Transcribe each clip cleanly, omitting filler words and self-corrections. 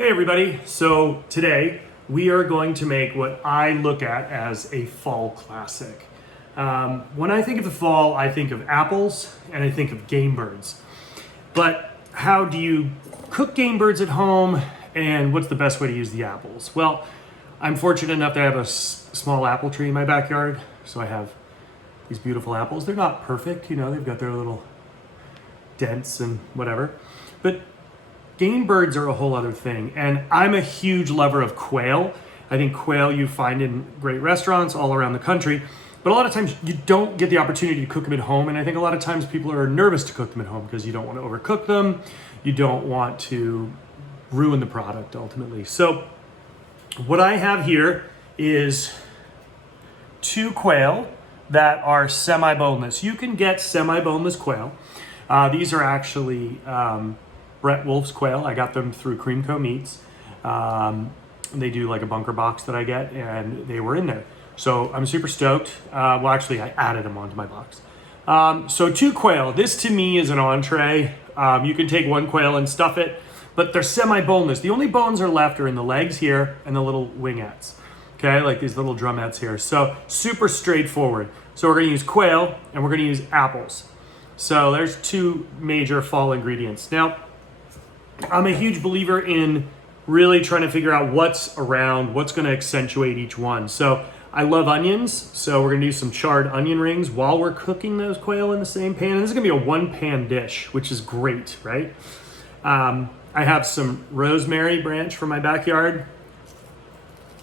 Hey everybody, so today we are going to make what I look at as a fall classic. When I think of the fall, I think of apples and I think of game birds. But how do you cook game birds at home and what's the best way to use the apples? Well, I'm fortunate enough to have a small apple tree in my backyard, so I have these beautiful apples. They're not perfect, they've got their little dents and whatever, but game birds are a whole other thing, and I'm a huge lover of quail. I think quail you find in great restaurants all around the country, but a lot of times you don't get the opportunity to cook them at home, and I think a lot of times people are nervous to cook them at home because you don't want to overcook them, you don't want to ruin the product ultimately. So what I have here is 2 quail that are semi-boneless. You can get semi-boneless quail. These are actually Brett Wolf's quail. I got them through Creamco Meats. They do like a bunker box that I get, and they were in there. So I'm super stoked. Well, actually, I added them onto my box. So 2 quail. This to me is an entree. You can take 1 quail and stuff it, but they're semi-boneless. The only bones are left are in the legs here and the little wingettes. Okay, like these little drumettes here. So super straightforward. So we're gonna use quail and we're gonna use apples. So there's 2 major fall ingredients. Now, I'm a huge believer in really trying to figure out what's around, what's going to accentuate each one. So I love onions, so we're going to do some charred onion rings while we're cooking those quail in the same pan. And this is going to be a 1-pan dish, which is great, right? I have some rosemary branch from my backyard,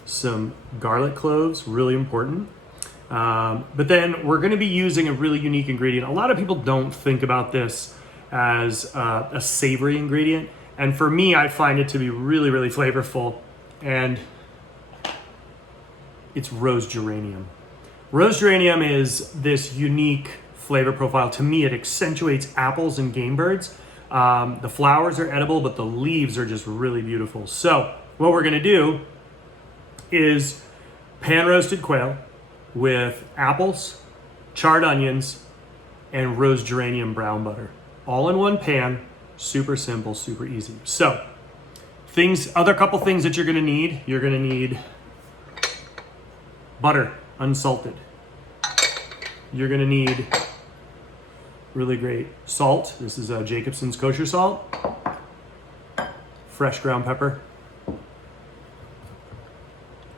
some garlic cloves, really important. But then we're going to be using a really unique ingredient. A lot of people don't think about this as a savory ingredient. And for me, I find it to be really, really flavorful. And it's rose geranium. Rose geranium is this unique flavor profile. To me, it accentuates apples and game birds. The flowers are edible, but the leaves are just really beautiful. So what we're gonna do is pan roasted quail with apples, charred onions, and rose geranium brown butter. All in one pan. Super simple, super easy. So, other couple things that you're gonna need. You're gonna need butter, unsalted. You're gonna need really great salt. This is Jacobson's kosher salt. Fresh ground pepper.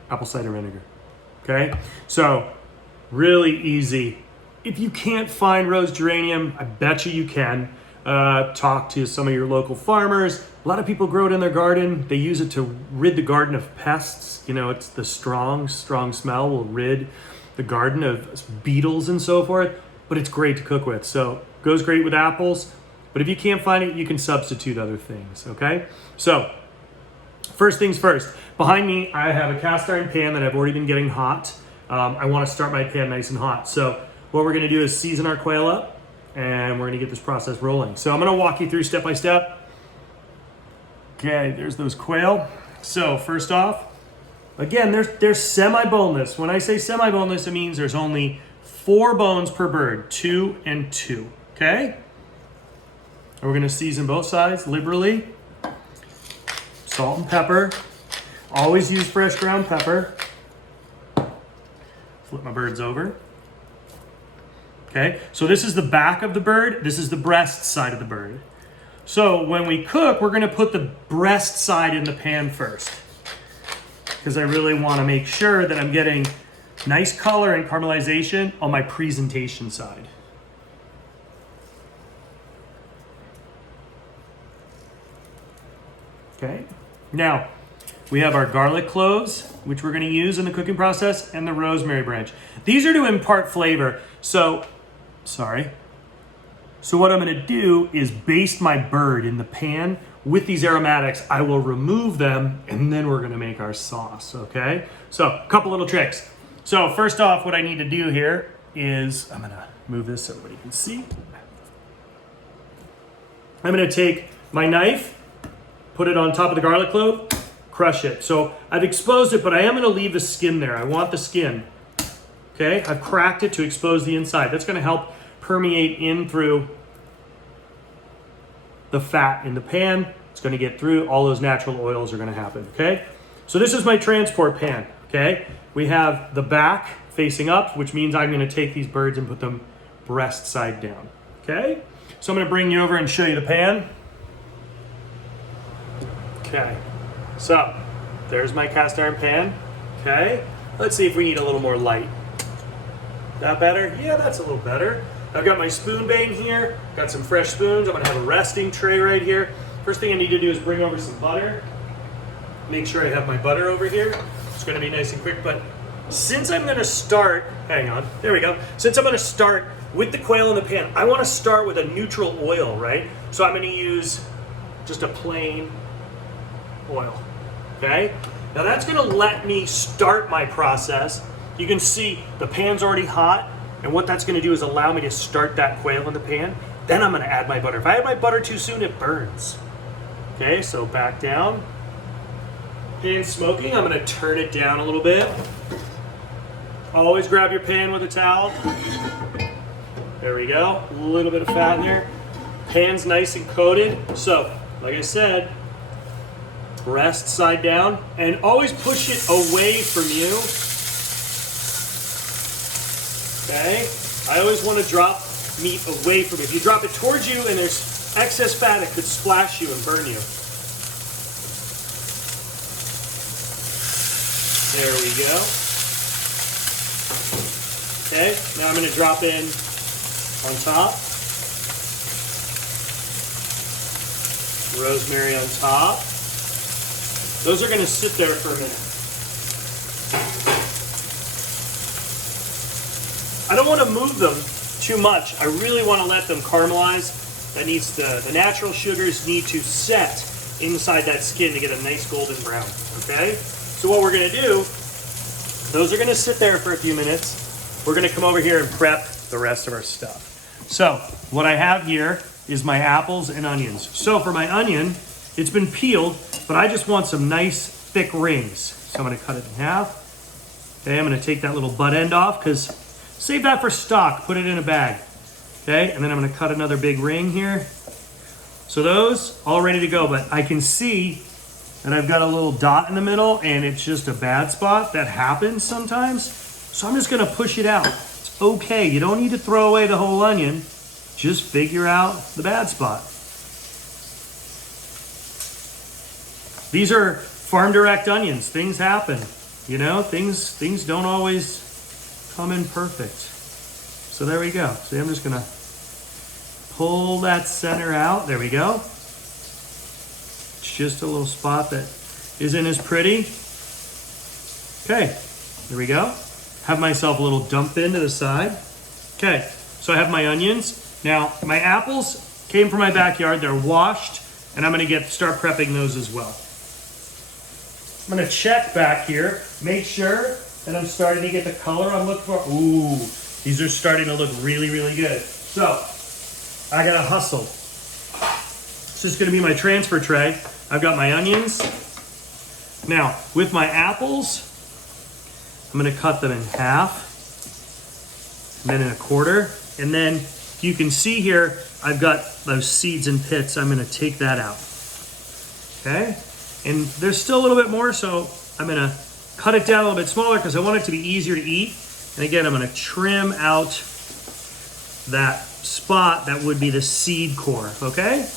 Apple cider vinegar. Okay? So, really easy. If you can't find rose geranium, I bet you can. Talk to some of your local farmers. A lot of people grow it in their garden. They use it to rid the garden of pests. It's the strong smell will rid the garden of beetles and so forth, but it's great to cook with. So goes great with apples, but if you can't find it, you can substitute other things, okay? So first things first, behind me, I have a cast iron pan that I've already been getting hot. I want to start my pan nice and hot. So what we're gonna do is season our quail up, and we're gonna get this process rolling. So I'm gonna walk you through step by step. Okay, there's those quail. So first off, again, they're semi-boneless. When I say semi-boneless, it means there's only 4 bones per bird, 2 and 2, okay? And we're gonna season both sides liberally. Salt and pepper. Always use fresh ground pepper. Flip my birds over. Okay, so this is the back of the bird. This is the breast side of the bird. So when we cook, we're gonna put the breast side in the pan first, because I really wanna make sure that I'm getting nice color and caramelization on my presentation side. Okay, now we have our garlic cloves, which we're gonna use in the cooking process, and the rosemary branch. These are to impart flavor. So what I'm gonna do is baste my bird in the pan with these aromatics. I will remove them, and then we're gonna make our sauce, okay? So a couple little tricks. So first off, what I need to do here is, I'm gonna move this so everybody can see. I'm gonna take my knife, put it on top of the garlic clove, crush it. So I've exposed it, but I am gonna leave the skin there. I want the skin. Okay, I've cracked it to expose the inside. That's gonna help permeate in through the fat in the pan. It's It's going to get through. All those natural oils are going to happen, okay? So this is my transport pan, okay? We have the back facing up, which means I'm going to take these birds and put them breast side down, okay? So I'm going to bring you over and show you the pan. Okay, so there's my cast iron pan, okay? Let's see if we need a little more light. That better? Yeah, that's a little better. I've got my spoon bane here, got some fresh spoons. I'm gonna have a resting tray right here. First thing I need to do is bring over some butter. Make sure I have my butter over here. It's gonna be nice and quick, but since I'm gonna start, hang on, there we go. Since I'm gonna start with the quail in the pan, I wanna start with a neutral oil, right? So I'm gonna use just a plain oil, okay? Now that's gonna let me start my process. You can see the pan's already hot, and what that's gonna do is allow me to start that quail in the pan. Then I'm gonna add my butter. If I add my butter too soon, it burns. Okay, so back down. Pan smoking, I'm gonna turn it down a little bit. Always grab your pan with a towel. There we go, a little bit of fat in there. Pan's nice and coated. So, like I said, breast side down, and always push it away from you. Okay? I always want to drop meat away from you. If you drop it towards you and there's excess fat, it could splash you and burn you. There we go. Okay, now I'm going to drop in on top. Rosemary on top. Those are going to sit there for a minute. I don't want to move them too much. I really want to let them caramelize. That needs the natural sugars need to set inside that skin to get a nice golden brown, okay? So what we're going to do, those are going to sit there for a few minutes. We're going to come over here and prep the rest of our stuff. So what I have here is my apples and onions. So for my onion, it's been peeled, but I just want some nice thick rings. So I'm going to cut it in half. Okay, I'm going to take that little butt end off because save that for stock, put it in a bag. Okay, and then I'm gonna cut another big ring here. So those all ready to go, but I can see that I've got a little dot in the middle and it's just a bad spot. That happens sometimes. So I'm just gonna push it out. It's okay, you don't need to throw away the whole onion. Just figure out the bad spot. These are farm direct onions, things happen. You know, things don't always come in perfect. So there we go. See, I'm just gonna pull that center out. There we go. It's just a little spot that isn't as pretty. Okay, there we go. Have myself a little dump bin to the side. Okay, so I have my onions. Now, my apples came from my backyard. They're washed, and I'm gonna start prepping those as well. I'm gonna check back here, make sure that I'm starting to get the color I'm looking for. Ooh, these are starting to look really, really good. So, I gotta hustle. This is gonna be my transfer tray. I've got my onions. Now, with my apples, I'm gonna cut them in half, and then in a quarter. And then, you can see here, I've got those seeds and pits. I'm gonna take that out, okay? And there's still a little bit more, so I'm gonna cut it down a little bit smaller because I want it to be easier to eat. And again, I'm gonna trim out that spot that would be the seed core, okay?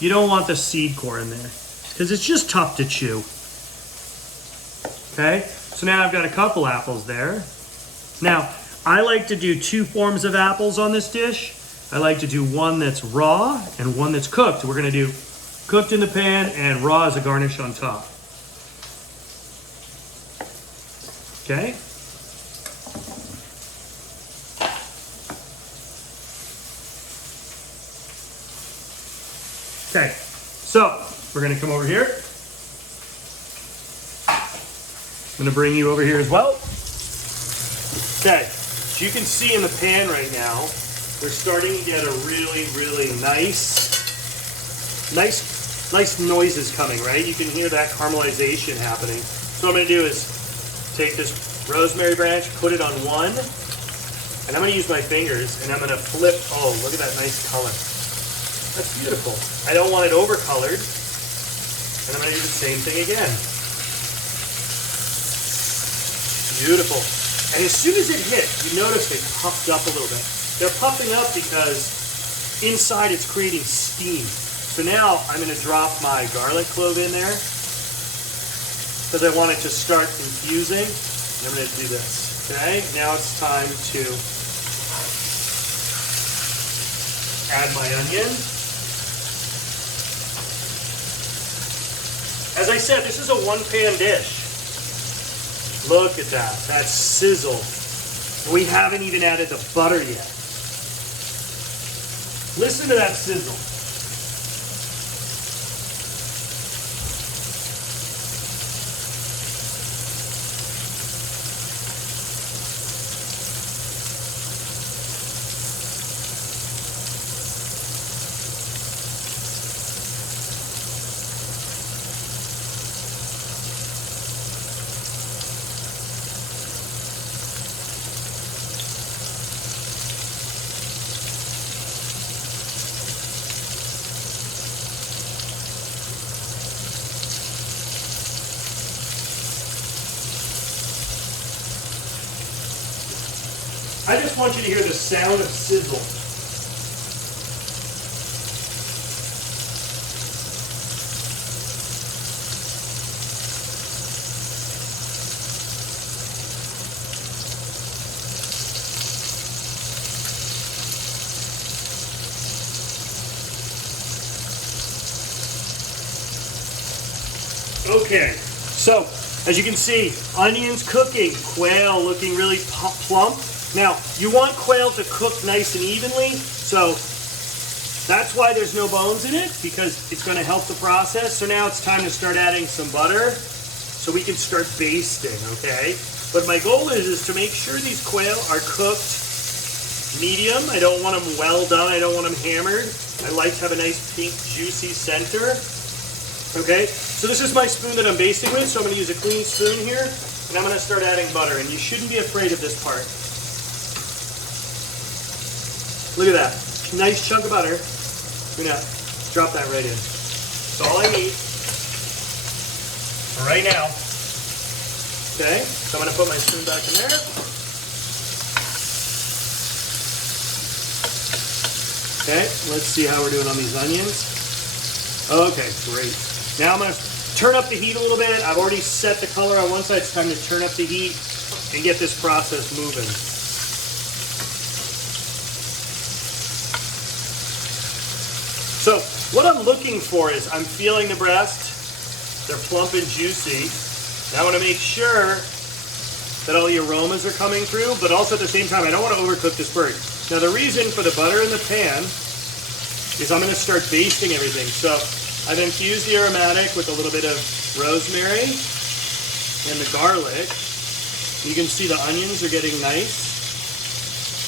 You don't want the seed core in there because it's just tough to chew. Okay, so now I've got a couple apples there. Now, I like to do two forms of apples on this dish. I like to do one that's raw and one that's cooked. We're gonna do cooked in the pan and raw as a garnish on top. Okay. Okay, so we're gonna come over here. I'm gonna bring you over here as well. Okay, so you can see in the pan right now, we're starting to get a really, really nice noises coming, right? You can hear that caramelization happening. So what I'm gonna do is take this rosemary branch, put it on one, and I'm gonna use my fingers and I'm gonna flip. Oh, look at that nice color. That's beautiful. I don't want it over colored. And I'm going to do the same thing again. Beautiful. And as soon as it hit, you notice they puffed up a little bit. They're puffing up because inside it's creating steam. So now I'm going to drop my garlic clove in there because I want it to start infusing. And I'm going to do this. Okay, now it's time to add my onion. As I said, this is a one-pan dish. Look at that. That sizzle. We haven't even added the butter yet. Listen to that sizzle. I just want you to hear the sound of sizzle. Okay, so as you can see, onions cooking, quail looking really plump. Now, you want quail to cook nice and evenly, so that's why there's no bones in it, because it's going to help the process. So now it's time to start adding some butter so we can start basting, okay? But my goal is to make sure these quail are cooked medium. I don't want them well done. I don't want them hammered. I like to have a nice pink, juicy center, okay? So this is my spoon that I'm basting with, so I'm going to use a clean spoon here, and I'm going to start adding butter, and you shouldn't be afraid of this part. Look at that. Nice chunk of butter. I'm going to drop that right in. That's all I need right now. Okay, so I'm going to put my spoon back in there. Okay, let's see how we're doing on these onions. Okay, great. Now I'm going to turn up the heat a little bit. I've already set the color on one side. It's time to turn up the heat and get this process moving. So what I'm looking for is I'm feeling the breast. They're plump and juicy. Now I want to make sure that all the aromas are coming through, but also at the same time, I don't want to overcook this bird. Now the reason for the butter in the pan is I'm going to start basting everything. So I've infused the aromatic with a little bit of rosemary and the garlic. You can see the onions are getting nice.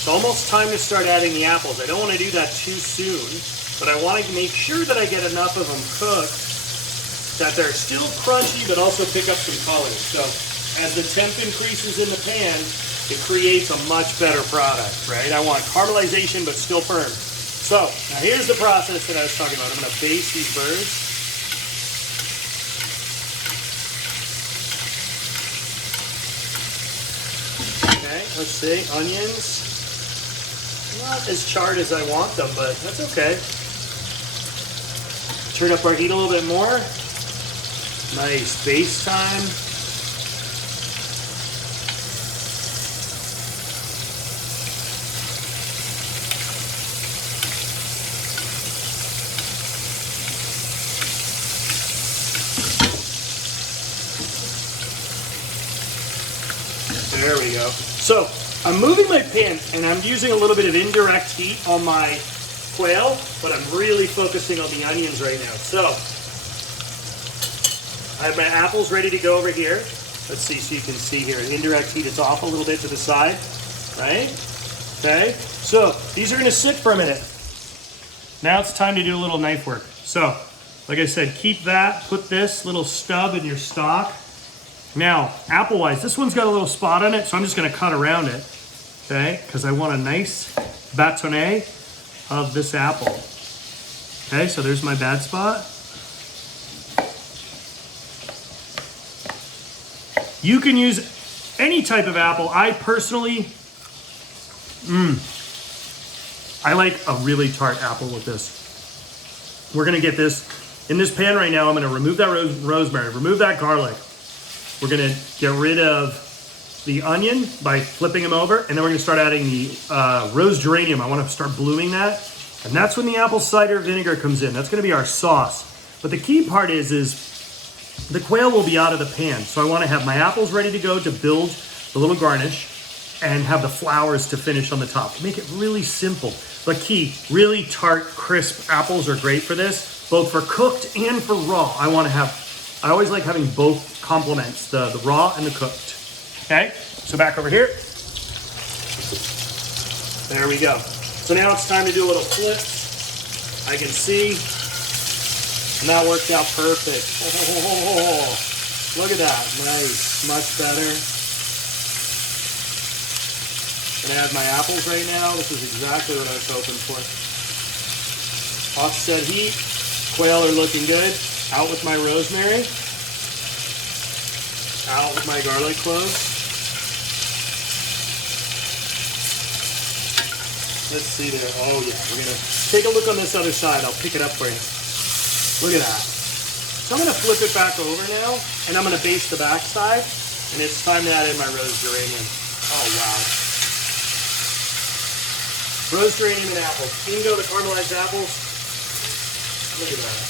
It's almost time to start adding the apples. I don't want to do that too soon, but I want to make sure that I get enough of them cooked that they're still crunchy, but also pick up some color. So as the temp increases in the pan, it creates a much better product, right? I want caramelization, but still firm. So now here's the process that I was talking about. I'm going to baste these birds. Okay, let's see, onions. Not as charred as I want them, but that's okay. Turn up our heat a little bit more. Nice baste time. There we go. So I'm moving my pan and I'm using a little bit of indirect heat on my quail, but I'm really focusing on the onions right now. So I have my apples ready to go over here. Let's see so you can see here. Indirect heat, it's off a little bit to the side, right? Okay, so these are gonna sit for a minute. Now it's time to do a little knife work. So, like I said, keep that, put this little stub in your stock. Now, apple-wise, this one's got a little spot on it, so I'm just gonna cut around it, okay? Because I want a nice bâtonnet of this apple. Okay, so there's my bad spot. You can use any type of apple. I personally, I like a really tart apple with this. We're gonna get this in this pan right now. I'm gonna remove that rosemary, remove that garlic. We're gonna get rid of the onion by flipping them over, and then we're gonna start adding the rose geranium. I wanna start blooming that. And that's when the apple cider vinegar comes in. That's gonna be our sauce. But the key part is the quail will be out of the pan. So I wanna have my apples ready to go to build the little garnish and have the flowers to finish on the top. Make it really simple. But key, really tart, crisp apples are great for this, both for cooked and for raw. I always like having both complements, the raw and the cooked. Okay, so back over here. There we go. So now it's time to do a little flip. I can see, and that worked out perfect. Oh, look at that, nice, much better. Gonna add my apples right now. This is exactly what I was hoping for. Offset heat, quail are looking good. Out with my rosemary. Out with my garlic cloves. Let's see there. Oh yeah, we're gonna take a look on this other side. I'll pick it up for you. Look at that. So I'm gonna flip it back over now, and I'm gonna baste the back side, and it's time to add in my rose geranium. Oh wow. Rose geranium and apples. Bingo, the caramelized apples. Look at that.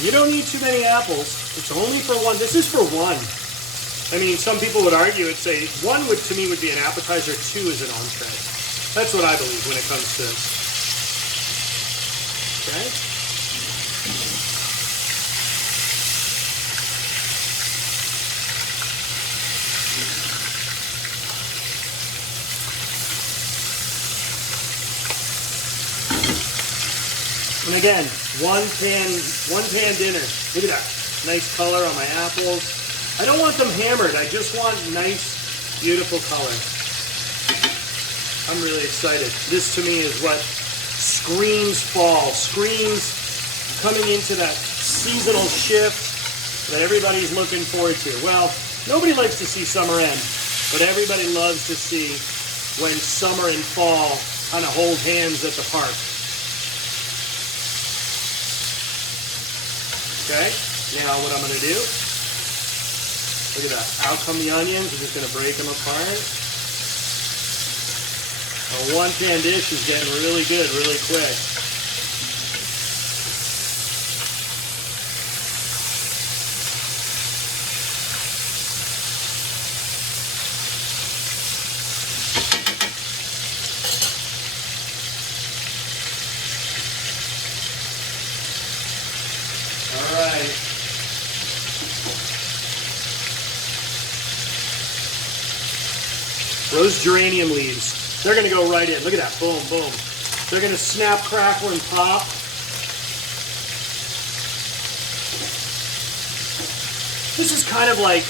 You don't need too many apples. It's only for one. This is for one. I mean, some people would argue and say one would, to me, would be an appetizer, two is an entree. That's what I believe when it comes to this. Okay? And again, one pan dinner. Look at that. Nice color on my apples. I don't want them hammered. I just want nice, beautiful color. I'm really excited. This to me is what screams fall, screams coming into that seasonal shift that everybody's looking forward to. Well, nobody likes to see summer end, but everybody loves to see when summer and fall kind of hold hands at the park. Okay, now what I'm gonna do, look at that. Out come the onions. We're just going to break them apart. A one-pan dish is getting really good, really quick. All right. Rose geranium leaves, they're gonna go right in. Look at that, boom, boom. They're gonna snap, crackle, and pop. This is kind of like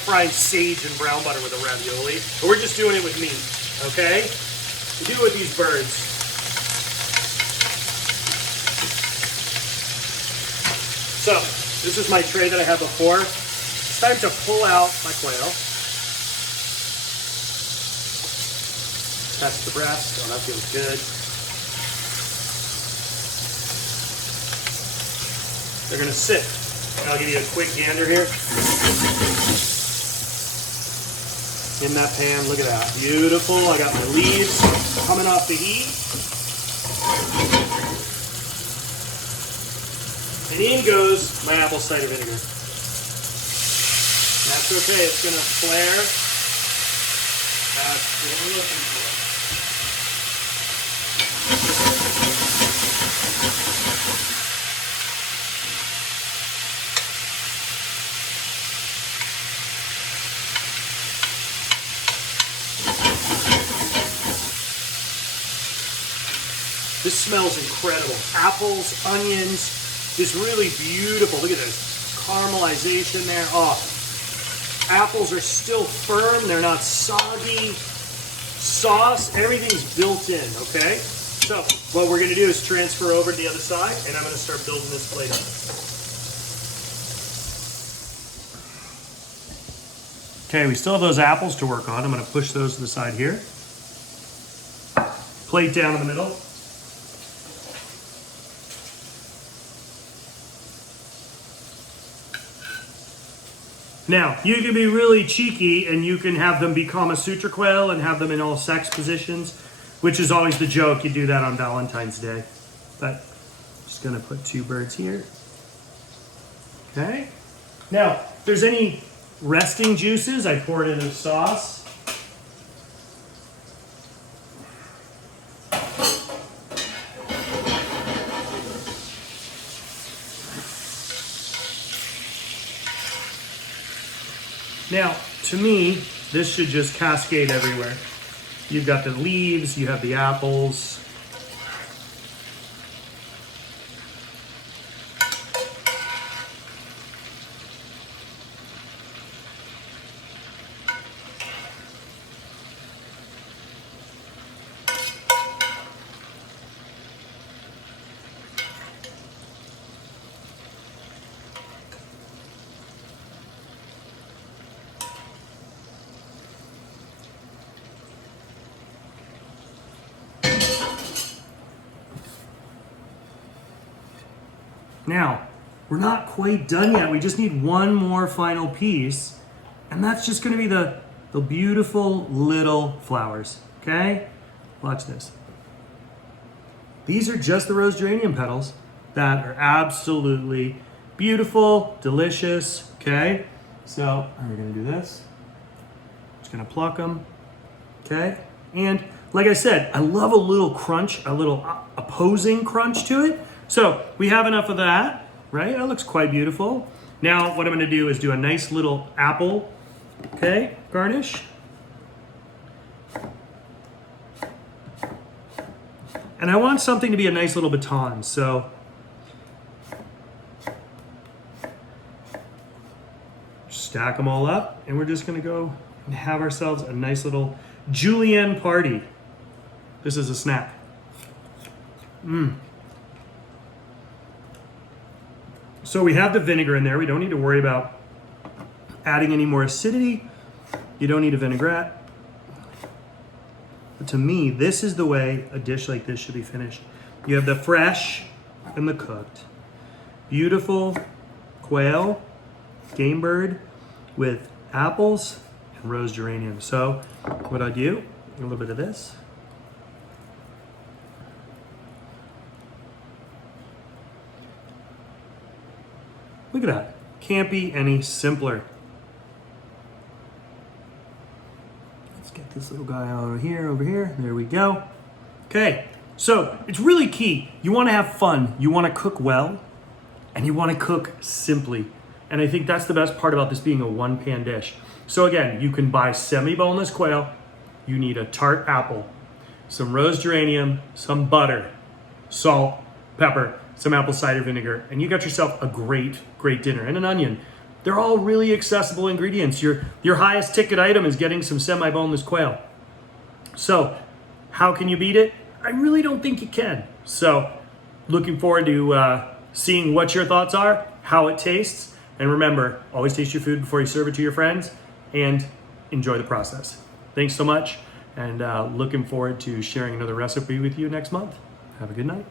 frying sage and brown butter with a ravioli, but we're just doing it with meat, okay? We do it with these birds. So, this is my tray that I had before. It's time to pull out my quail. That's the breast. Oh, that feels good. They're gonna sit. And I'll give you a quick gander here. In that pan, look at that. Beautiful. I got my leaves coming off the heat. And in goes my apple cider vinegar. And that's okay. It's gonna flare. That's what we're looking for. This smells incredible. Apples, onions, just really beautiful. Look at this caramelization there. Oh, apples are still firm. They're not soggy. Sauce, everything's built in, okay? So what we're gonna do is transfer over to the other side, and I'm gonna start building this plate up. Okay, we still have those apples to work on. I'm gonna push those to the side here. Plate down in the middle. Now, you can be really cheeky and you can have them be Kama Sutra quail and have them in all sex positions, which is always the joke. You do that on Valentine's Day. But I'm just gonna put 2 birds here. Okay. Now, if there's any resting juices, I pour it into the sauce. Now, to me, this should just cascade everywhere. You've got the leaves, you have the apples. Now, we're not quite done yet. We just need one more final piece, and that's just gonna be the beautiful little flowers, okay? Watch this. These are just the rose geranium petals that are absolutely beautiful, delicious, okay? So, we're gonna do this. Just gonna pluck them, okay? And like I said, I love a little crunch, a little opposing crunch to it. So we have enough of that, right? That looks quite beautiful. Now what I'm gonna do is do a nice little apple, okay, garnish. And I want something to be a nice little baton, so stack them all up, and we're just gonna go and have ourselves a nice little julienne party. This is a snack. So we have the vinegar in there. We don't need to worry about adding any more acidity. You don't need a vinaigrette. But to me, this is the way a dish like this should be finished. You have the fresh and the cooked. Beautiful quail, game bird with apples and rose geranium. So what I do, a little bit of this. Look at that. Can't be any simpler. Let's get this little guy over here. There we go. Okay, so it's really key. You want to have fun. You want to cook well, and you want to cook simply. And I think that's the best part about this being a one-pan dish. So again, you can buy semi-boneless quail. You need a tart apple, some rose geranium, some butter, salt, pepper, some apple cider vinegar, and you got yourself a great dinner, and an onion. They're all really accessible ingredients. Your highest ticket item is getting some semi-boneless quail. So how can you beat it? I really don't think you can. So looking forward to seeing what your thoughts are, how it tastes, and remember, always taste your food before you serve it to your friends, and enjoy the process. Thanks so much, and looking forward to sharing another recipe with you next month. Have a good night.